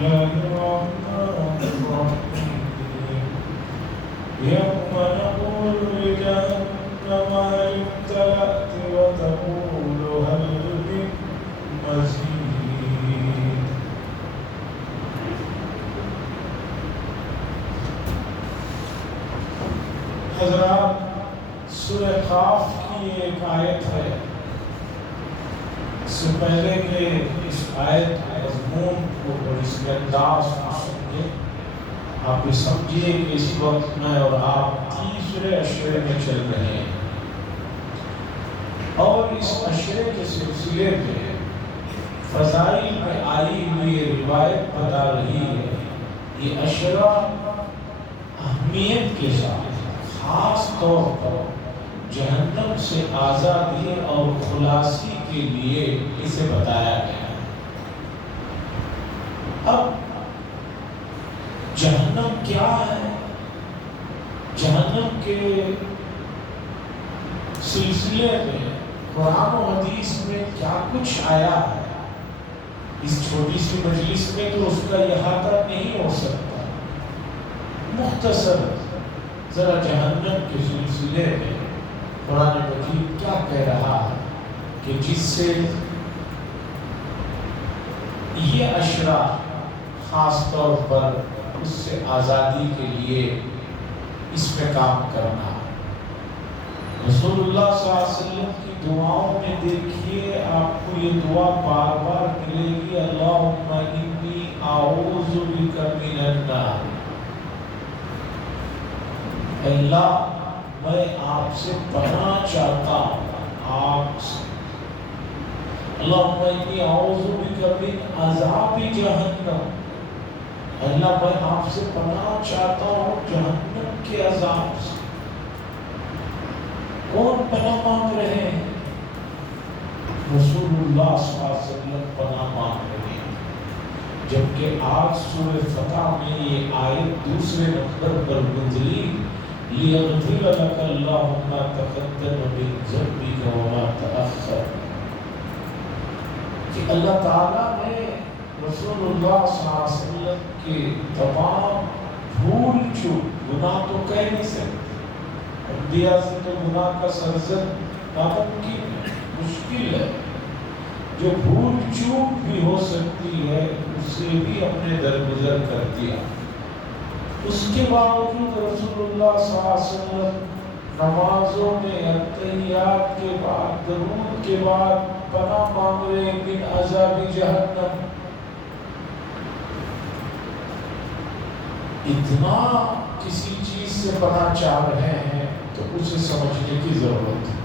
الله الرحمن الرحيم يوم نقول لجهنم هل امتلأت وتقول هل من مزيد. حضرات، سورہ قاف کی ایک آیت ہے. اس سے پہلے کہ اس آیت کے مضمون کو اور اس کے انداز کو سمجھیں، آپ یہ سمجھیے کہ اس وقت میں اور آپ تیسرے عشرے میں چل رہے ہیں، اور اس عشرے کے سلسلے میں فضائل میں آئی ہوئی روایت بتا رہی ہے یہ عشرہ اہمیت کے ساتھ خاص طور پر جہنم سے آزادی اور خلاصی کے لیے اسے بتایا گیا. اب جہنم کیا ہے؟ جہنم کے سلسلے میں قرآن و حدیث میں کیا کچھ آیا ہے، اس چھوٹی سی مجلس میں تو اس کا احاطہ نہیں ہو سکتا. مختصر ذرا جہنم کے سلسلے میں قرآن مجید کیا کہہ رہا ہے کہ جس سے یہ عشرہ خاص طور پر اس سے آزادی کے لیے اس پہ کام کرنا. رسول اللہ صلی اللہ علیہ وسلم کی دعاؤں میں دیکھیے، آپ کو یہ دعا بار بار ملے گی، اللہم انی اعوذ بک من النار. اللہ میں آپ سے پناہ چاہتا ہوں آپ سے. اللہم انی اعوذ بک من عذاب جہنم. اللہ میں آپ سے پناہ چاہتا ہوں جہنم کے عذاب سے. کون پناہ مانگ رہے ہیں؟ رسول اللہ صلی اللہ علیہ وسلم پناہ مانگ رہے ہیں. جبکہ آج سورہ فتح میں یہ آیت دوسرے نمبر پر گزری، لِيَغْفِرَ لَكَ اللَّهُ مَا تَقَدَّمَ مِن ذَنبِكَ وَمَا تَأَخَّرَ، کہ اللہ تعالیٰ نے رسول اللہ صلی اللہ علیہ وسلم کے تمام بھول چوک، گناہ تو کہہ نہیں سکتے، انبیاء سے تو گناہ کا سرزد ناممکن ہے، مشکل ہے، جو بھول چوک بھی ہو سکتی ہے اس سے بھی اپنے درگزر کر دیا. اس کے باوجود رسول اللہ صلی اللہ علیہ وسلم نمازوں میں اتحیات کے بعد، درود کے بعد پناہ مانگ رہے من عذاب جہنم. اتنا کسی چیز سے پناہ چاہ رہے ہیں تو اسے سمجھنے کی ضرورت ہے.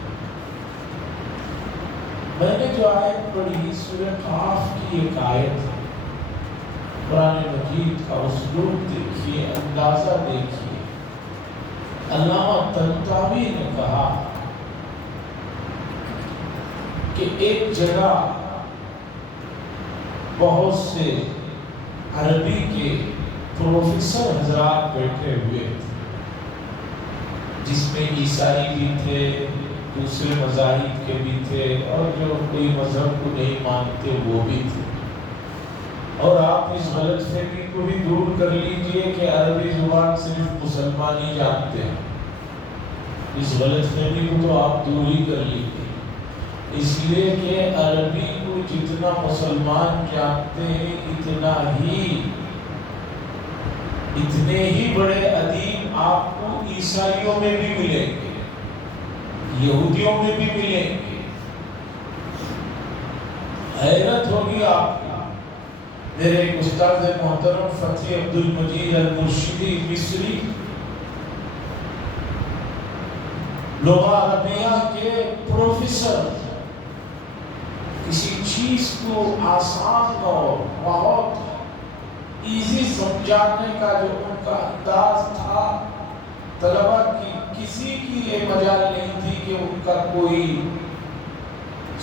میں نے جو آیت پڑھی سورہ قاف کی ایک آیت ہے. قرآن مجید کا اسلوب دیکھیے، اندازہ دیکھیے. علامہ طنطاوی نے کہا کہ ایک جگہ بہت سے عربی کے پروفیسر حضرات بیٹھے ہوئے تھے، جس میں عیسائی بھی تھے، دوسرے مذاہب کے بھی تھے، اور جو کوئی مذہب کو نہیں مانتے وہ بھی تھے. اور آپ اس غلط فہمی کو بھی دور کر لیجئے کہ عربی زبان صرف مسلمان ہی جانتے ہیں. اس غلط فہمی کو تو آپ دور ہی کر لیجئے، اس لیے کہ عربی کو جتنا مسلمان جانتے ہیں اتنے ہی بڑے ادیب آپ کو عیسائیوں میں بھی ملیں گے، یہودیوں میں بھی ملیں گے. حیرت ہوگی آپ کو. میرے ایک استاد محترم فتح عبدالمجید المرشدی مصری، لغہ عربیہ کے پروفیسر، کسی چیز کو آسان اور بہت ایزی سمجھانے کا جو ان کا انداز تھا، طلبہ کی کسی کی یہ مجال نہیں تھی کہ ان کا کوئی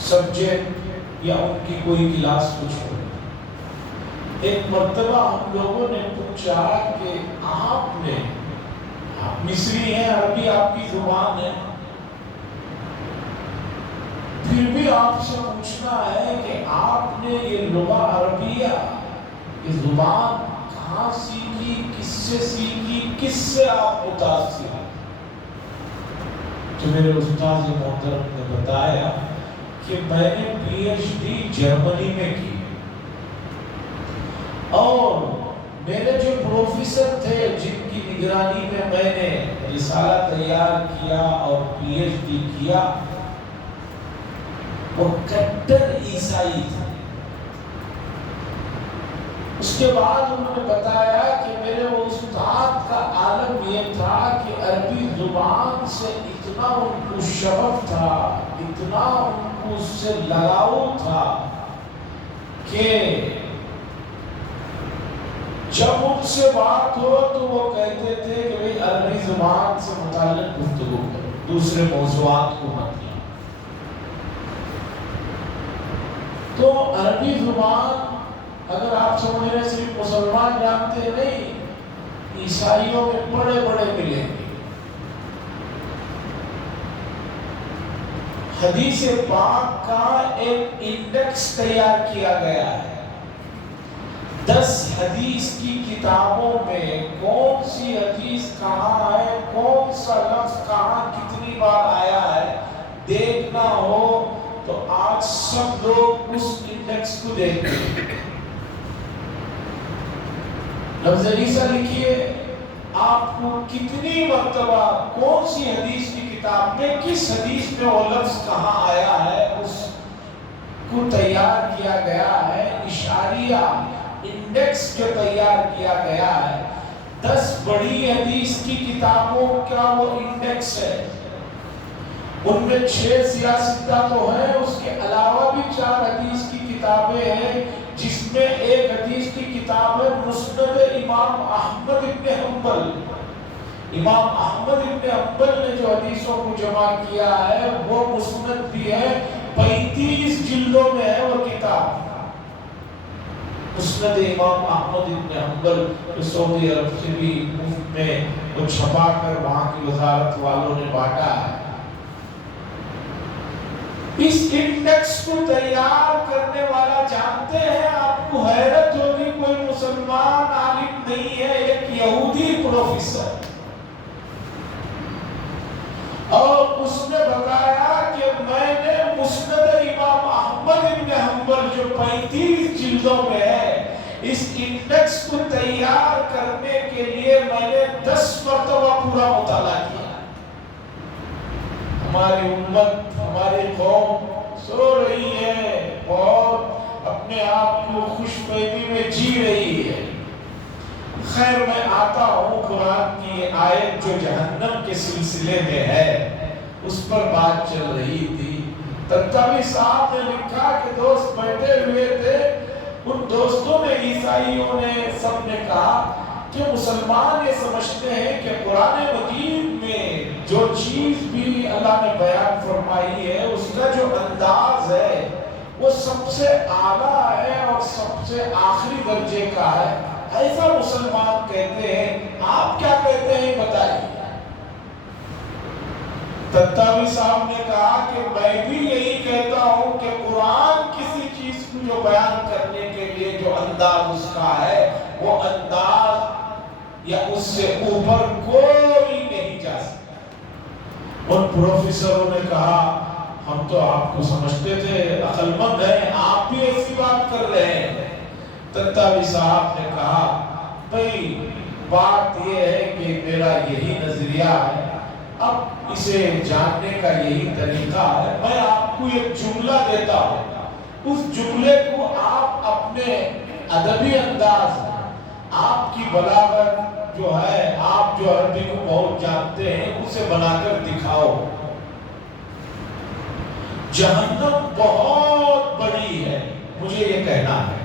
سبجیکٹ یا ان کی کوئی کلاس کچھ ہو. ایک مرتبہ ہم لوگوں نے پوچھا کہ آپ مصری ہیں، عربی آپ کی زبان ہے، پھر بھی آپ سے پوچھنا ہے کہ آپ نے یہ لغہ عربیہ یہ زبان کہاں سیکھی، کس سے سیکھی، کس سے آپ متاثر ہیں؟ تو میرے استاد محترم نے بتایا کہ میں نے پی ایچ ڈی جرمنی میں کی، اور میرے جو پروفیسر تھے جن کی نگرانی میں میں نے رسالہ تیار کیا اور پی ایچ ڈی کیا، وہ کٹر عیسائی تھے۔ اس کے بعد انہوں نے بتایا کہ میرے وہ استاد کا عالم یہ تھا کہ عربی زبان سے اتنا ان کو شغف تھا، اتنا ان کو اس سے لگاؤ تھا کہ جب ان سے بات ہو تو وہ کہتے تھے کہ بھئی عربی زبان سے متعلق گفتگو کرو، دوسرے موضوعات کو مت لو۔ تو عربی زبان اگر آپ سمجھ رہے صرف مسلمان جانتے نہیں، عیسائیوں میں بڑے بڑے ملیں گے۔ حدیث پاک کا ایک انڈیکس تیار کیا گیا ہے، 10 حدیث کی کتابوں میں کون سی حدیث کہاں ہے، کون سا لفظ کہاں کتنی بار آیا ہے دیکھنا ہو تو آج سب لوگ اس انڈیکس کو دیکھتے ہیں۔ لفظ عیسیٰ لکھیے، آپ کو کتنی مرتبہ کون سی حدیث کی کتاب میں کس حدیث میں وہ لفظ کہاں آیا ہے، اس کو تیار کیا گیا ہے، اشاریہ انڈیکس جو تیار کیا گیا ہے۔ 10 بڑی حدیث کی کتابوں کا وہ انڈیکس ہے، ان میں 6 سیاستہ تو ہیں، اس کے علاوہ بھی 4 حدیث کی کتابیں ہیں، جس میں ایک حدیث کی کتاب ہے مسند امام احمد ابن حنبل۔ امام احمد ابن حنبل نے جو حدیثوں کو جمع کیا ہے وہ مسند بھی ہے، 35 جلدوں میں ہے وہ کتاب، مسند امام احمد ابن حنبل، جو سعودی عرب سے بھی مفت میں وہ چھپا کر وہاں کی وزارت والوں نے بانٹا ہے۔ اس انڈیکس کو تیار کرنے والا جانتے ہیں، آپ کو حیرت ہوگی، کوئی مسلمان عالم نہیں ہے، ایک یہودی پروفیسر، اور اس نے بتایا کہ میں نے مسند امام احمد ابن حنبل جو 35 جلدوں میں ہے، اس انڈیکس کو تیار کرنے کے لیے میں نے 10 مرتبہ پورا مطالعہ کیا۔ ہماری امت، ہماری قوم سو رہی ہے اور اپنے آپ کو خوش فہمی میں جی رہی ہے۔ خیر، میں آتا ہوں قرآن کی آیت جو جہنم کے سلسلے میں ہے، اس پر بات چل رہی تھی۔ تنتوی صاحب نے لکھا کہ دوست بیٹھے ہوئے تھے، ان دوستوں نے، عیسائیوں نے، سب نے کہا کہ مسلمان یہ سمجھتے ہیں کہ قرآن مجید میں جو چیز بھی اللہ نے بیان فرمائی ہے اس کا جو انداز ہے وہ سب سے اعلیٰ ہے اور سب سے آخری درجے کا ہے، ایسا مسلمان کہتے ہیں۔ آپ کیا کہتے ہیں بتائیے؟ تنتوی صاحب نے کہا کہ میں بھی یہی کہتا ہوں کہ قرآن کسی چیز کو جو بیان کرنے کے لیے جو انداز اس کا ہے، وہ انداز یا اس سے اوپر کوئی نہیں جا سکتا۔ ان پروفیسروں نے کہا ہم تو آپ کو سمجھتے تھے عقل مند ہیں، آپ بھی ایسی بات کر رہے ہیں۔ تنتوی صاحب نے کہا بھئی بات یہ ہے کہ میرا یہی نظریہ ہے، اب اسے جاننے کا یہی طریقہ ہے، میں آپ کو ایک جملہ دیتا ہوں، اس جملے کو آپ اپنے ادبی انداز میں، آپ کی بلاغت جو ہے، آپ جو عربی کو بہت جانتے ہیں، اسے بنا کر دکھاؤ۔ جہنم بہت بڑی ہے، مجھے یہ کہنا ہے۔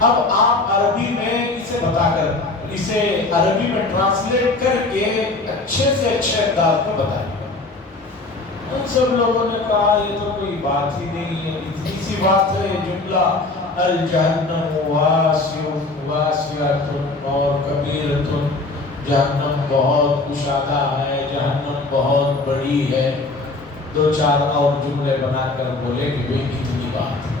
اب آپ عربی میں اسے بتا کر، اسے عربی میں ٹرانسلیٹ کر کے اچھے سے اچھے انداز میں بتائیں۔ ان سب لوگوں نے کہا یہ تو کوئی بات ہی نہیں ہے، اتنی سی بات ہے یہ جملہ، الجہنم واسعۃ اور کبیرۃ، جہنم بہت کشادہ ہے، جہنم بہت بڑی ہے۔ 2-4 اور جملے بنا کر بولے کہ بھئی اتنی بات ہے۔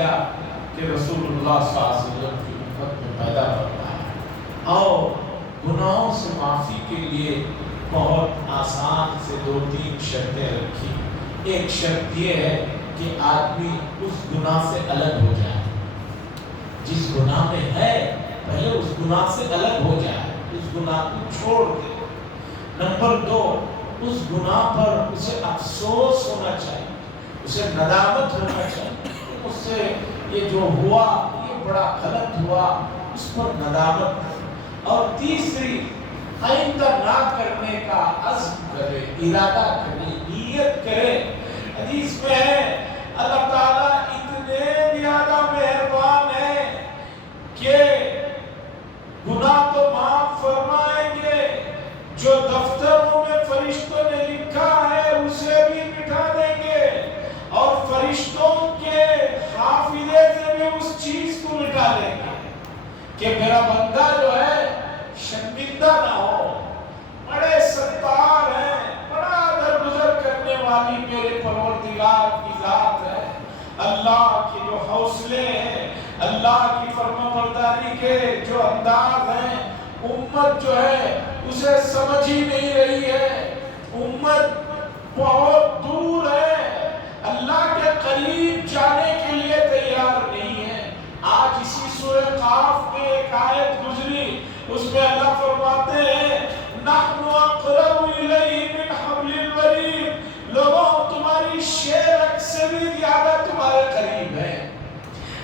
کیا کہ رسول اللہ صلی اللہ علیہ وسلم کی امت میں پیدا فرمایا، اور گناہوں سے معافی کے لیے بہت آسان سے 2-3 شرطیں رکھی۔ ایک شرط یہ ہے کہ آدمی اس گناہ سے الگ ہو جائے، جس گناہ میں ہے پہلے اس گناہ سے الگ ہو جائے، اس گناہ کو چھوڑ دے۔ نمبر 2، اس گناہ پر اسے افسوس ہونا چاہیے، اسے ندامت ہونا چاہیے، اس سے یہ جو ہوا یہ بڑا غلط ہوا، اس پر ندامت۔ اور تیسری، آئندہ نہ کرنے کا عزم کرے، ارادہ کرے، نیت کرے۔ حدیث میں ہے اللہ تعالیٰ اتنے زیادہ مہربان ہے کہ گناہ تو معاف فرمائیں گے، جو دفتروں میں فرشتوں نے لکھا ہے اسے بھی مٹا دیں گے، اور فرشتوں کے حافظے سے بھی اس چیز کو مٹا دیں گے کہ میرا بندہ جو ہے شرمندہ نہ ہو۔ بڑے ستار ہیں، بڑا درگزر کرنے والی میرے پروردگار کی ذات ہے۔ اللہ کے جو حوصلے ہیں، اللہ کی فرمانبرداری کے جو انداز ہیں، امت جو ہے اسے سمجھ ہی نہیں رہی ہے۔ امت بہت دور ہے، اللہ کے قریب جانے کے لیے تیار نہیں ہے۔ آج اسی سورہ قاف میں ایک آیت گزری، اس میں اللہ فرماتے ہیں نحن اقرب الیہ من حبل الورید، لوگوں تمہاری شیرک سے بھی زیادہ تمہارے قریب ہے۔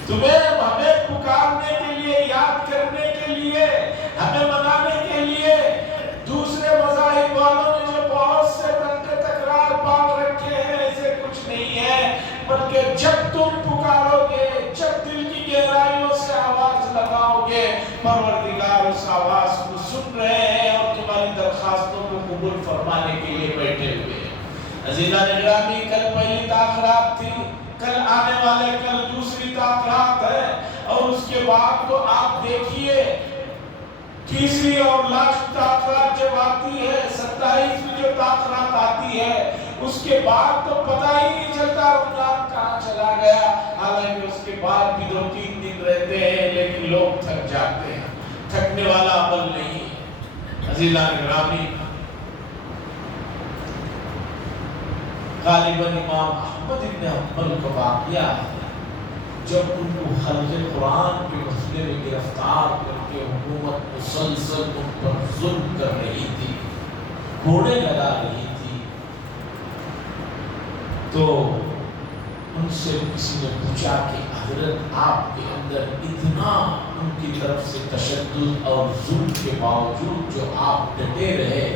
تمہیں ہمیں پکارنے کے لیے، یاد کرنے کے لیے، ہمیں منانے کے لیے دوسرے مذاہب والوں نے جو بہت سے ڈنڈے تکرار پال رکھے ہیں، ایسے کچھ نہیں ہے، بلکہ جب تم پکارو گے، جب دل کی گہرائیوں سے آواز لگاؤ گے، پروردگار اس آواز کو سن رہے ہیں اور تمہاری درخواستوں کو قبول فرمانے کے لیے بیٹھے ہوئے ہیں۔ عزیزان گرامی، کل پہلی تاخیرات تھی، کل آنے والے کل دوسری تاخیرات ہے، اور اس کے بعد تو آپ دیکھیے تیسری اور لاسٹ تاخیرات جب آتی ہے، 27ویں جو تاخیرات آتی ہے، اس کے بعد تو پتہ ہی نہیں چلتا رمضان کہاں چلا گیا۔ حالانکہ اس کے بعد بھی 2-3 دن رہتے ہیں، لیکن لوگ تھک جاتے ہیں، تھکنے والا عمل نہیں ہے۔ عزیزان گرامی، غالباً امام احمد بن حنبل کا واقعہ ہے، جب ان کو خلق قرآن کے مسئلے میں گرفتار کر کے حکومت مسلسل ان پر ظلم کر رہی تھی، کوڑے لگا رہی تھی، تو ان سے کسی نے پوچھا کہ حضرت آپ کے اندر اتنا ان کی طرف سے تشدد اور ظلم کے باوجود جو آپ ڈٹے رہے،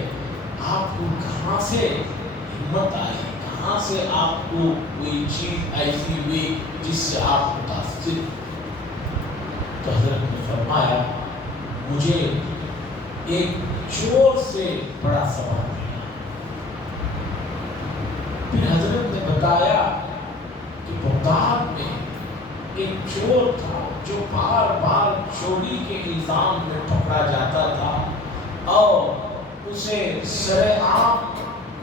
آپ کو کہاں سے ہمت آئی، کہاں سے آپ کو کوئی چیز ایسی ہوئی جس سے آپ متاثر؟ تو حضرت نے فرمایا مجھے ایک چور سے بڑا سبق ملا۔ پھر حضرت نے بتایا کہ بغداد میں ایک چور تھا جو بار بار چوری کے الزام میں پکڑا جاتا تھا، اور اسے سرِ عام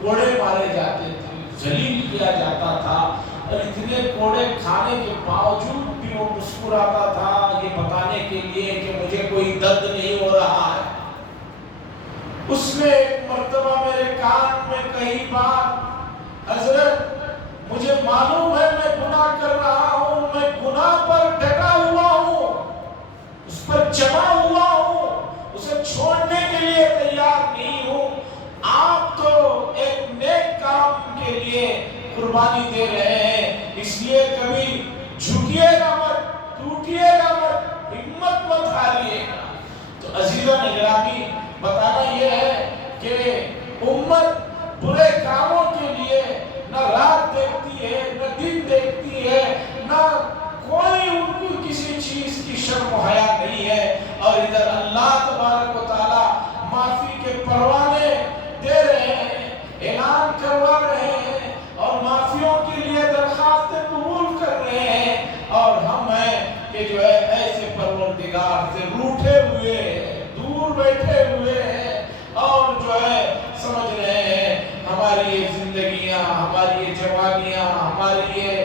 کوڑے مارے جاتے تھے، ذلیل کیا جاتا تھا، اور اتنے کوڑے کھانے کے باوجود بھی وہ مسکراتا تھا یہ بتانے کے لیے کہ مجھے کوئی درد نہیں ہو رہا ہے۔ اس نے ایک مرتبہ میرے کان میں کئی بار حضرت مجھے معلوم ہے میں گناہ کر رہا ہوں، میں گناہ پر ڈٹا ہوا ہوں، اس پر جمع ہوا ہوں، اسے چھوڑنے کے لیے تیار نہیں ہوں، آپ تو ایک نیک کام کے لیے قربانی دے رہے ہیں، اس لیے کبھی جھکیے گا مت، ٹوٹیے گا مت، ہمت مت ہاریے گا۔ تو عزیزان گرامی، بتانا یہ ہے کہ امت برے کاموں کے لیے نہ رات دیکھتی ہے، نہ دن دیکھتی ہے، نہ کوئی ان کو کسی چیز کی شرم و حیا نہیں ہے، اور ادھر اللہ تبارک و تعالی معافی کے پروانے دے رہے ہیں، اعلان کروا رہے ہیں، اور معافیوں کے لیے درخواستیں قبول کر رہے ہیں، اور ہم ہیں کہ جو ہے ایسے پروردگار سے روٹھے ہوئے ہیں، دور بیٹھے ہوئے ہیں، اور جو ہے سمجھ رہے ہیں ہماری یہ زندگیاں، ہماری یہ جوانیاں، ہماری یہ